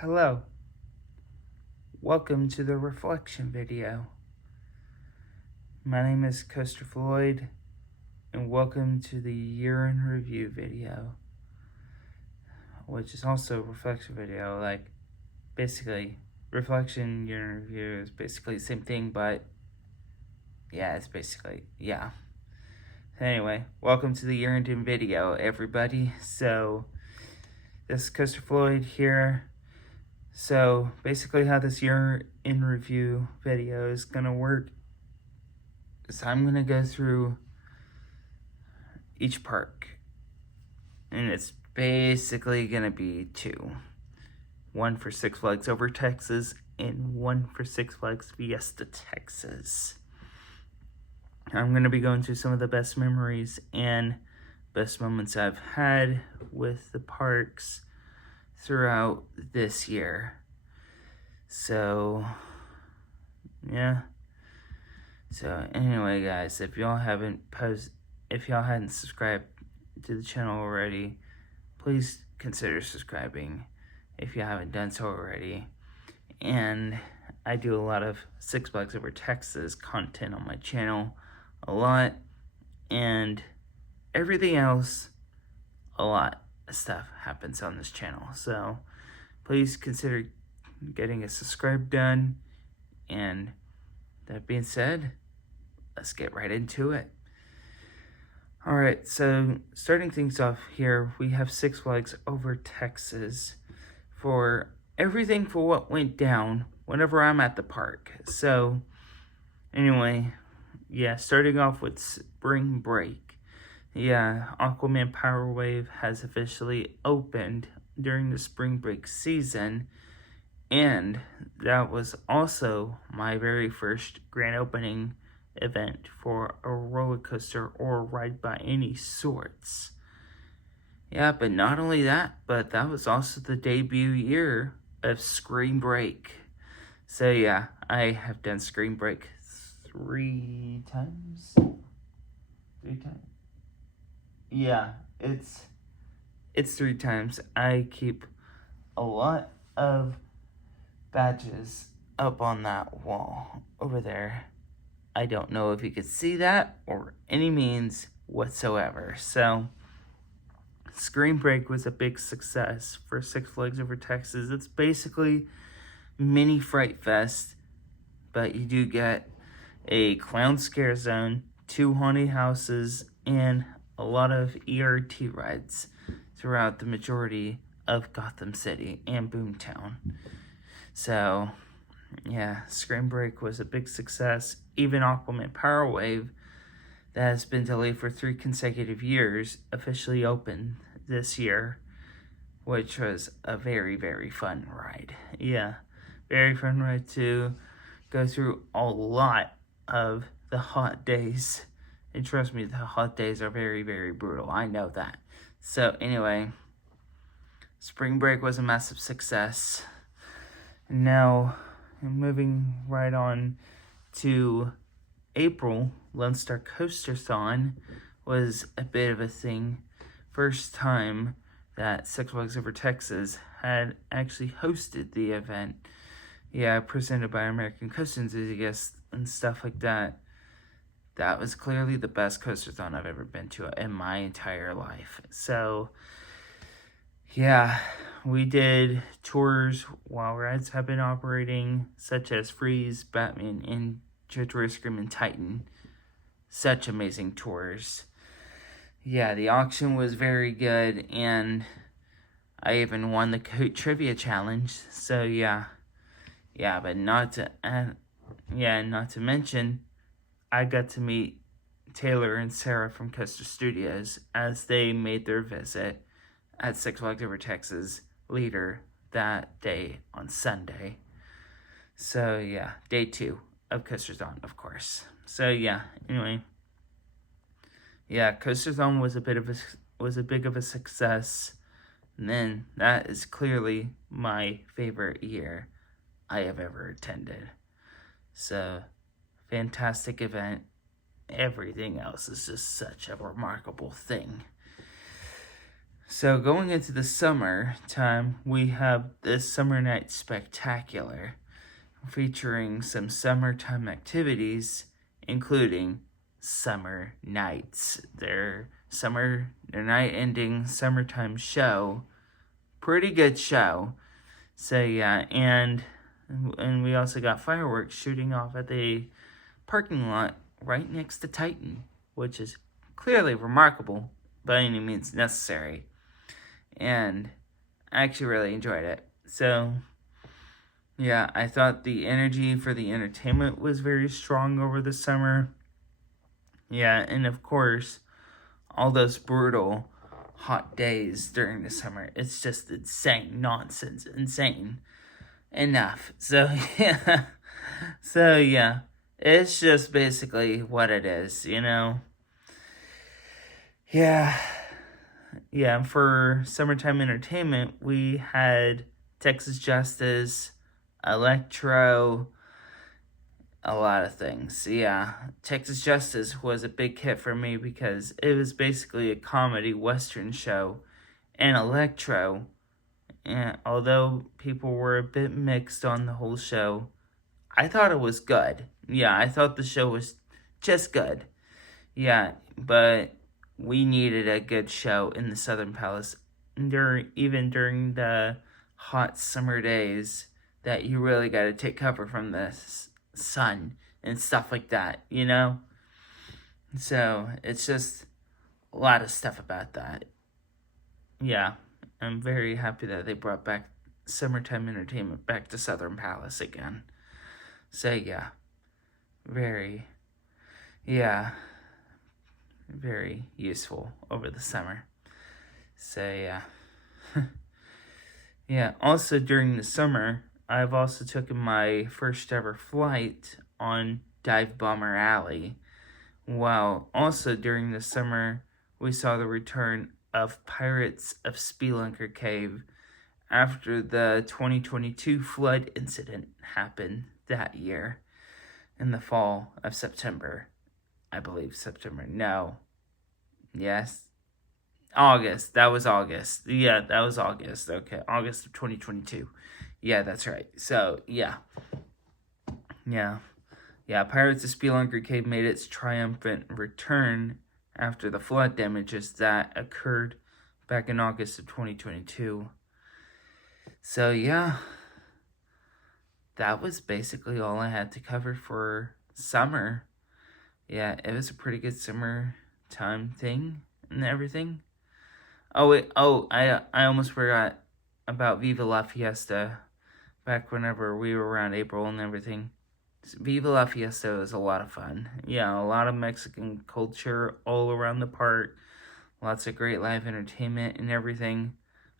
Hello, welcome to the reflection video. My name is Coaster Floyd, and welcome to the year in review video, which is also a reflection video. Like, basically, reflection, year in review is basically the same thing, but yeah, it's basically, yeah. Anyway, welcome to the year in video, everybody. So, this is Coaster Floyd here. So basically how this year in review video is going to work is I'm going to go through each park. And it's basically going to be two. One for Six Flags Over Texas and one for Six Flags Fiesta Texas. I'm going to be going through some of the best memories and best moments I've had with the parks throughout this year. So, yeah. So, anyway, guys, if y'all hadn't subscribed to the channel already, please consider subscribing if you haven't done so already. And I do a lot of Six Flags Over Texas content on my channel, a lot, and everything else, a lot of stuff happens on this channel. So please consider getting a subscribe done. And that being said, let's get right into it. Alright, so starting things off here, we have Six Flags Over Texas for everything for what went down whenever I'm at the park. So anyway, yeah, starting off with spring break. Yeah, Aquaman Power Wave has officially opened during the spring break season, and that was also my very first grand opening event for a roller coaster or ride by any sorts. Yeah, but not only that, but that was also the debut year of Spring Break. So yeah, I have done Spring Break three times. Yeah, it's 3 times. I keep a lot of badges up on that wall over there. I don't know if you could see that or any means whatsoever. So, Spring Break was a big success for Six Flags Over Texas. It's basically mini Fright Fest, but you do get a clown scare zone, 2 haunted houses, and a lot of ERT rides throughout the majority of Gotham City and Boomtown. So, yeah, Spring Break was a big success. Even Aquaman Power Wave, that has been delayed for 3 consecutive years, officially opened this year, which was a very, very fun ride. Yeah, very fun ride to go through a lot of the hot days. And trust me, the hot days are very, very brutal. I know that. So anyway, Spring Break was a massive success. Now, moving right on to April, Lone Star Coaster-thon was a bit of a thing. First time that Six Flags Over Texas had actually hosted the event. Yeah, presented by American Coaster Enthusiasts and stuff like that. That was clearly the best coaster-thon I've ever been to in my entire life. So, yeah, we did tours while rides have been operating, such as Freeze, Batman, and Judge Scream and Titan. Such amazing tours. Yeah, the auction was very good, and I even won the Coat Trivia Challenge. So, yeah, but not to mention, I got to meet Taylor and Sarah from Coaster Studios as they made their visit at Six Flags Over Texas later that day on Sunday. So yeah, day 2 of Coaster-thon, of course. So yeah, anyway, yeah, Coaster-thon was a big of a success. And then that is clearly my favorite year I have ever attended. So, fantastic event. Everything else is just such a remarkable thing. So going into the summer time, we have this Summer Night Spectacular, featuring some summertime activities, including summer nights. Their night-ending summertime show, pretty good show. So yeah, and we also got fireworks shooting off at the parking lot right next to Titan, which is clearly remarkable by any means necessary. And I actually really enjoyed it. So yeah, I thought the energy for the entertainment was very strong over the summer. Yeah, and of course, all those brutal hot days during the summer. It's just insane nonsense. Insane. Enough. So, yeah. So, yeah. It's just basically what it is, you know? Yeah. Yeah, for summertime entertainment, we had Texas Justice, Electro, a lot of things. Yeah, Texas Justice was a big hit for me because it was basically a comedy western show. And Electro, and although people were a bit mixed on the whole show, I thought it was good. Yeah, I thought the show was just good. Yeah, but we needed a good show in the Southern Palace even during the hot summer days that you really got to take cover from the sun and stuff like that, you know? So, it's just a lot of stuff about that. Yeah, I'm very happy that they brought back summertime entertainment back to Southern Palace again. So, yeah, very, yeah, very useful over the summer. So, yeah. Yeah, also during the summer, I've also taken my first ever flight on Dive Bomber Alley. While also during the summer, we saw the return of Pirates of Spelunker Cave after the 2022 flood incident happened that year in the fall of September. I believe September. No. Yes. August. That was August. Yeah, that was August. Okay. August of 2022. Yeah, that's right. So, yeah. Yeah. Yeah, Pirates of Spelunker Cave made its triumphant return after the flood damages that occurred back in August of 2022. So, yeah. That was basically all I had to cover for summer. Yeah, it was a pretty good summertime thing and everything. Oh, wait. Oh, I almost forgot about Viva La Fiesta back whenever we were around April and everything. Viva La Fiesta was a lot of fun. Yeah, a lot of Mexican culture all around the park. Lots of great live entertainment and everything.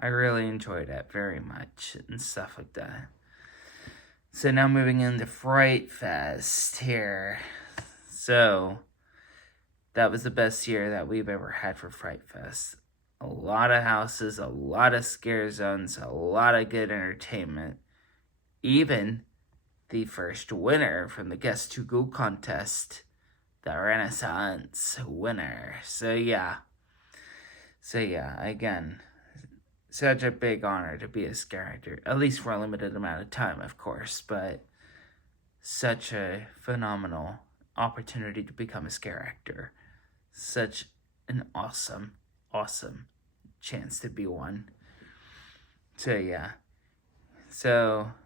I really enjoyed it very much and stuff like that. So now moving into Fright Fest here. So, that was the best year that we've ever had for Fright Fest. A lot of houses, a lot of scare zones, a lot of good entertainment. Even the first winner from the Guess to Go contest, the Renaissance winner. So yeah, again, such a big honor to be a scare actor, at least for a limited amount of time, of course, but such a phenomenal opportunity to become a scare actor. Such an awesome chance to be one. So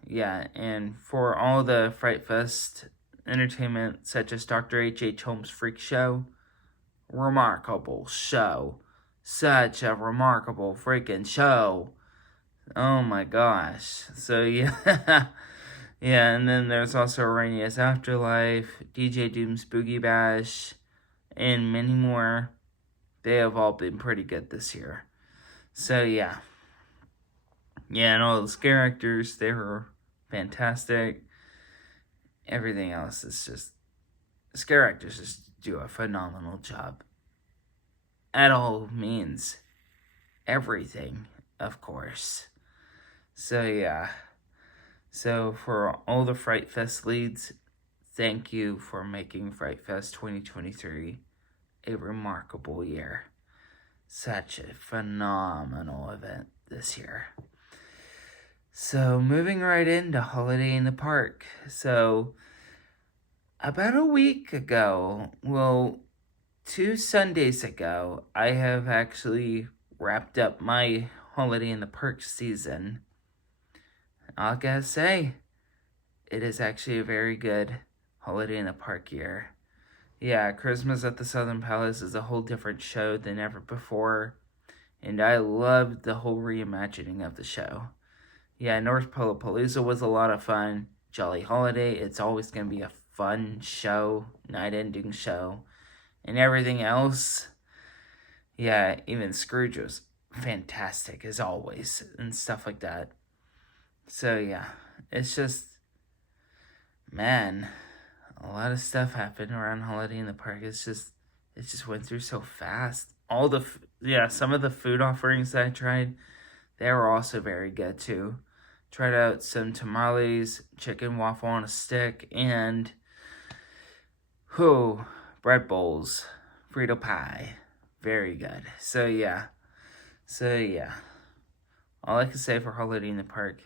yeah, and for all the Fright Fest entertainment, such as Dr. H.H. Holmes' Freak Show, remarkable show. Such a remarkable freaking show. Oh my gosh. So yeah. Yeah, and then there's also Rainia's Afterlife, DJ Doom's Boogie Bash, and many more. They have all been pretty good this year. So yeah. Yeah, and all the scare actors, they were fantastic. Everything else is just... Scare actors just do a phenomenal job. At all means everything, of course. So yeah. So for all the Fright Fest leads, thank you for making Fright Fest 2023 a remarkable year. such a phenomenal event this year. So moving right into Holiday in the Park. So about a week ago, well, 2 Sundays ago, I have actually wrapped up my Holiday in the Park season. I gotta say, it is actually a very good Holiday in the Park year. Yeah, Christmas at the Southern Palace is a whole different show than ever before, and I loved the whole reimagining of the show. Yeah, North Palooza was a lot of fun. Jolly Holiday, it's always going to be a fun show, night-ending show. And everything else, yeah, even Scrooge was fantastic as always, and stuff like that. So yeah, it's just, man, a lot of stuff happened around Holiday in the Park. It just went through so fast. Some of the food offerings that I tried, they were also very good too. Tried out some tamales, chicken waffle on a stick, and bread bowls, Frito pie. Very good. So yeah. All I can say for Holiday in the Park,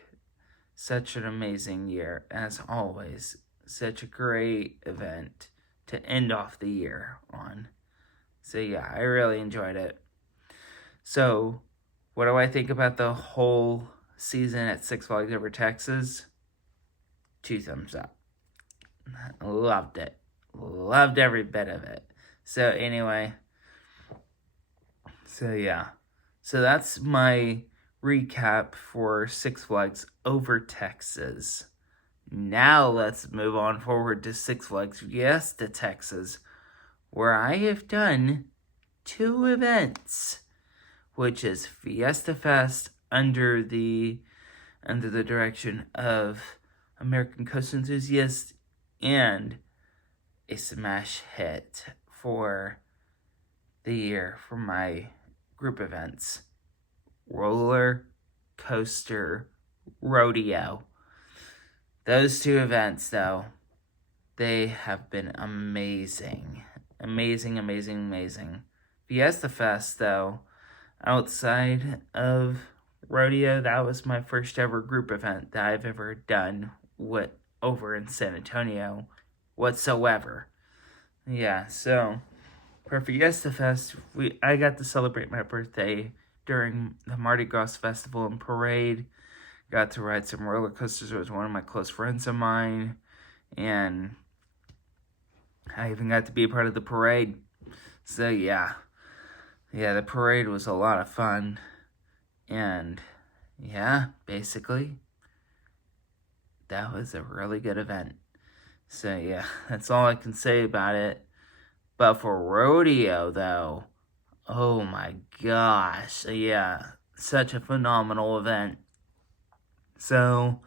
such an amazing year, as always. Such a great event to end off the year on. So yeah, I really enjoyed it. So, what do I think about the whole season at Six Flags Over Texas? 2 thumbs up. Loved it. Loved every bit of it. So anyway, so that's my recap for Six Flags Over Texas. Now let's move on forward to Six Flags Fiesta Texas, where I have done 2 events, which is Fiesta Fest under the direction of American Coast Enthusiast, and a smash hit for the year for my group events, Roller Coaster Rodeo. Those 2 events, though, they have been amazing. Amazing. Fiesta Fest, though, outside of rodeo, that was my first ever group event that I've ever done over in San Antonio whatsoever. Yeah, so for Fiesta Fest, I got to celebrate my birthday during the Mardi Gras Festival and Parade. Got to ride some roller coasters with one of my close friends of mine, and I even got to be a part of the parade. So yeah, the parade was a lot of fun, and yeah, basically, that was a really good event. So yeah, that's all I can say about it. But for rodeo, though, oh my gosh, yeah, such a phenomenal event. So,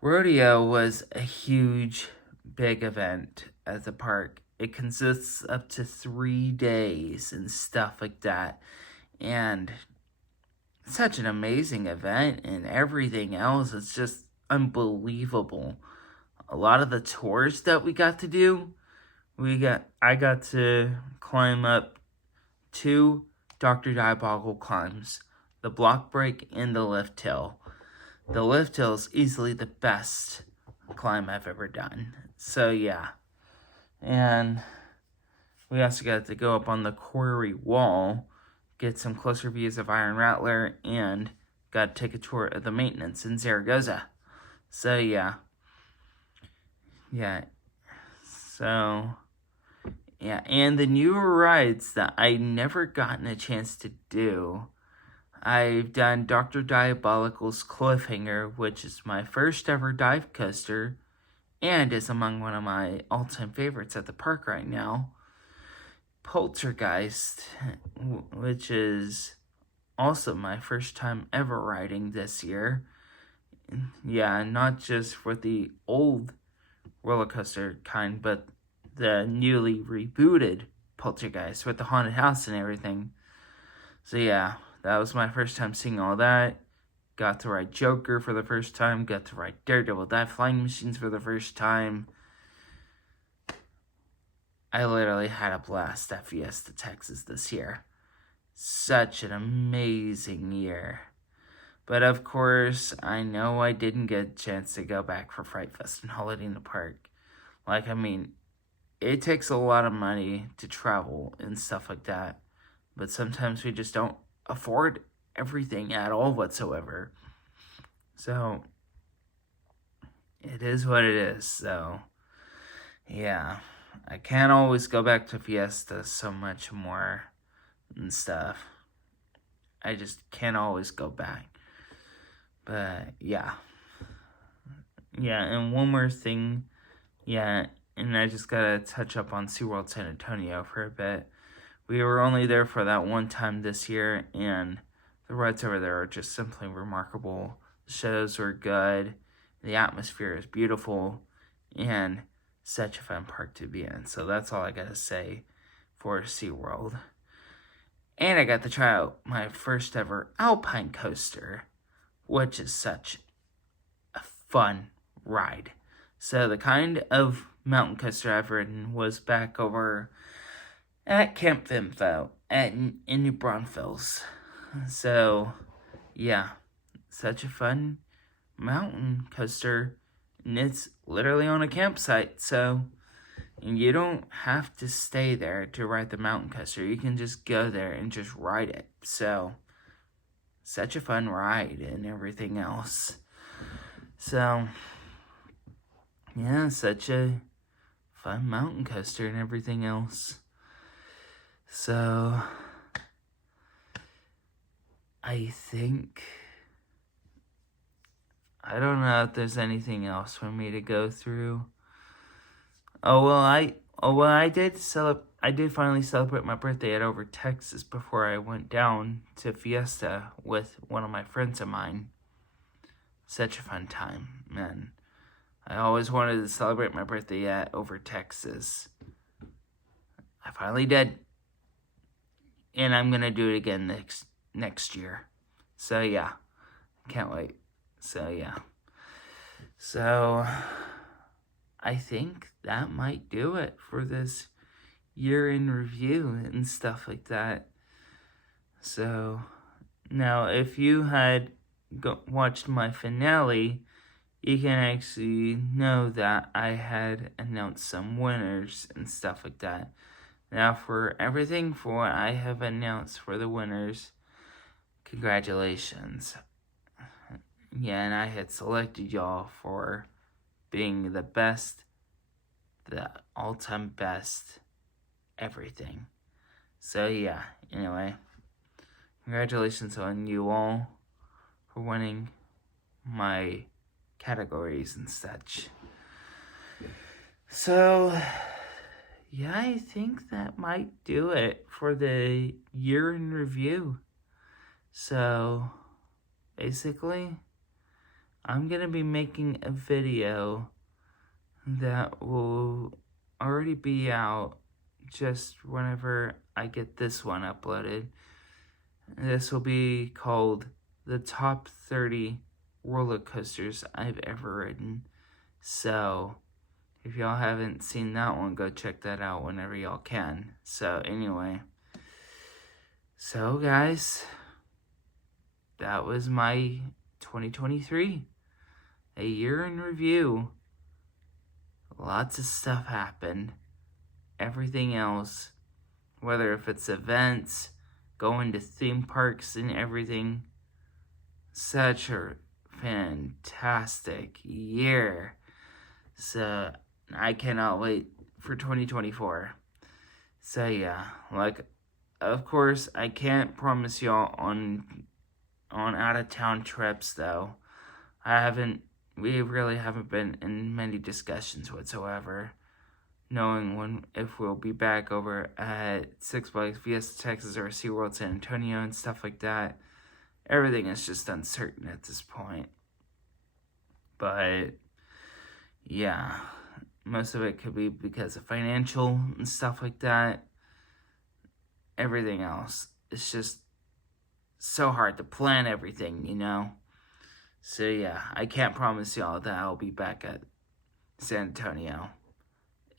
rodeo was a huge, big event at the park. It consists up to 3 days and stuff like that. And such an amazing event, and everything else is just unbelievable. A lot of the tours that we got to do, I got to climb up 2 Dr. Diabocal climbs, the block break and the lift hill. The lift hill is easily the best climb I've ever done. So yeah. And we also got to go up on the quarry wall, get some closer views of Iron Rattler, and got to take a tour of the maintenance in Zaragoza. So yeah. And the newer rides that I never gotten a chance to do, I've done Dr. Diabolical's Cliffhanger, which is my first ever dive coaster, and is among one of my all-time favorites at the park right now. Poltergeist, which is also my first time ever riding this year. Yeah, not just for the old roller coaster kind, but the newly rebooted Poltergeist with the haunted house and everything. So yeah, that was my first time seeing all that. Got to ride Joker for the first time. Got to ride Daredevil Dive Flying Machines for the first time. I literally had a blast at Fiesta Texas this year. such an amazing year. But of course, I know I didn't get a chance to go back for Fright Fest and Holiday in the Park. Like, I mean, it takes a lot of money to travel and stuff like that. But sometimes we just don't afford everything at all whatsoever. So, it is what it is. So, yeah. I can't always go back to Fiesta so much more and stuff. I just can't always go back. But, yeah. Yeah, and one more thing. Yeah, and I just gotta touch up on SeaWorld San Antonio for a bit. We were only there for that one time this year, and the rides over there are just simply remarkable. The shows are good, the atmosphere is beautiful, and such a fun park to be in. So that's all I gotta say for SeaWorld. And I got to try out my first ever Alpine coaster, which is such a fun ride. So the kind of mountain coaster I've ridden was back over at Camp Vimfo in New Braunfels. So, yeah, such a fun mountain coaster, and it's literally on a campsite, so you don't have to stay there to ride the mountain coaster. You can just go there and just ride it. So, such a fun ride and everything else. So, yeah, such a fun mountain coaster and everything else. So, I think, I don't know if there's anything else for me to go through. I did finally celebrate my birthday at Over Texas before I went down to Fiesta with one of my friends of mine. Such a fun time, man. I always wanted to celebrate my birthday at Over Texas. I finally did. And I'm going to do it again next year. So, yeah. Can't wait. So, yeah. So, I think that might do it for this year in review and stuff like that. So, now, if you had watched my finale, you can actually know that I had announced some winners and stuff like that. Now, for everything for what I have announced for the winners, congratulations. Yeah, and I had selected y'all for being the best, the all-time best, everything. So, yeah, anyway, congratulations on you all for winning my categories and such. So, yeah, I think that might do it for the year in review. So, basically, I'm going to be making a video that will already be out just whenever I get this one uploaded. This will be called the top 30 roller coasters I've ever ridden. So, if y'all haven't seen that one, go check that out whenever y'all can. So, anyway. So, guys, that was my 2023. A year in review. Lots of stuff happened. Everything else, whether if it's events, going to theme parks and everything. Such a fantastic year. So, I cannot wait for 2024. So, yeah, like, of course, I can't promise y'all on out-of-town trips, though. We really haven't been in many discussions whatsoever, knowing if we'll be back over at Six Flags Fiesta Texas or SeaWorld San Antonio and stuff like that. Everything is just uncertain at this point. But, yeah, most of it could be because of financial and stuff like that. Everything else, it's just so hard to plan everything, you know? So, yeah, I can't promise y'all that I'll be back at San Antonio.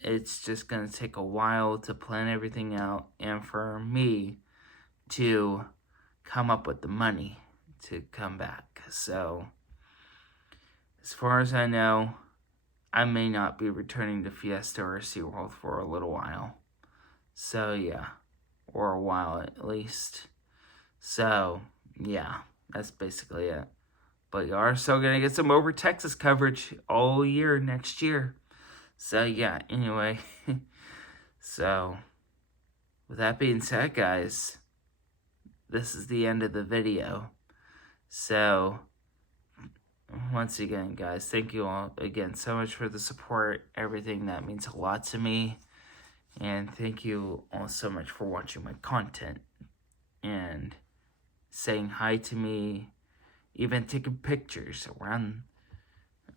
It's just going to take a while to plan everything out, and for me to come up with the money to come back. So, as far as I know, I may not be returning to Fiesta or SeaWorld for a little while. So, yeah. Or a while at least. So, yeah. That's basically it. But you are still going to get some Over Texas coverage all year next year. So, yeah. Anyway. So, with that being said, guys, this is the end of the video. So, once again, guys, thank you all again so much for the support. Everything that means a lot to me. And thank you all so much for watching my content and saying hi to me, even taking pictures around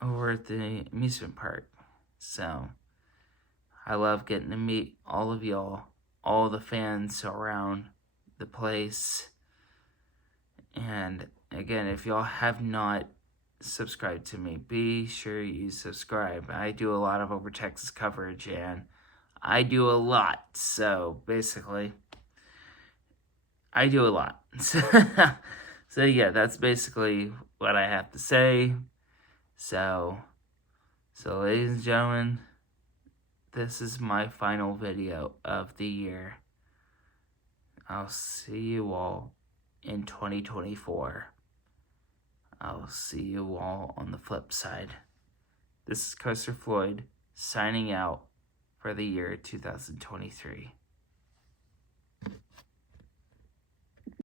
over at the amusement park. So, I love getting to meet all of y'all, all the fans around the place. And again, if y'all have not subscribed to me, be sure you subscribe. I do a lot of Over Texas coverage, and I do a lot. So basically, I do a lot. So yeah, that's basically what I have to say. So ladies and gentlemen, this is my final video of the year. I'll see you all in 2024. I'll see you all on the flip side. This is Coaster Floyd signing out for the year 2023.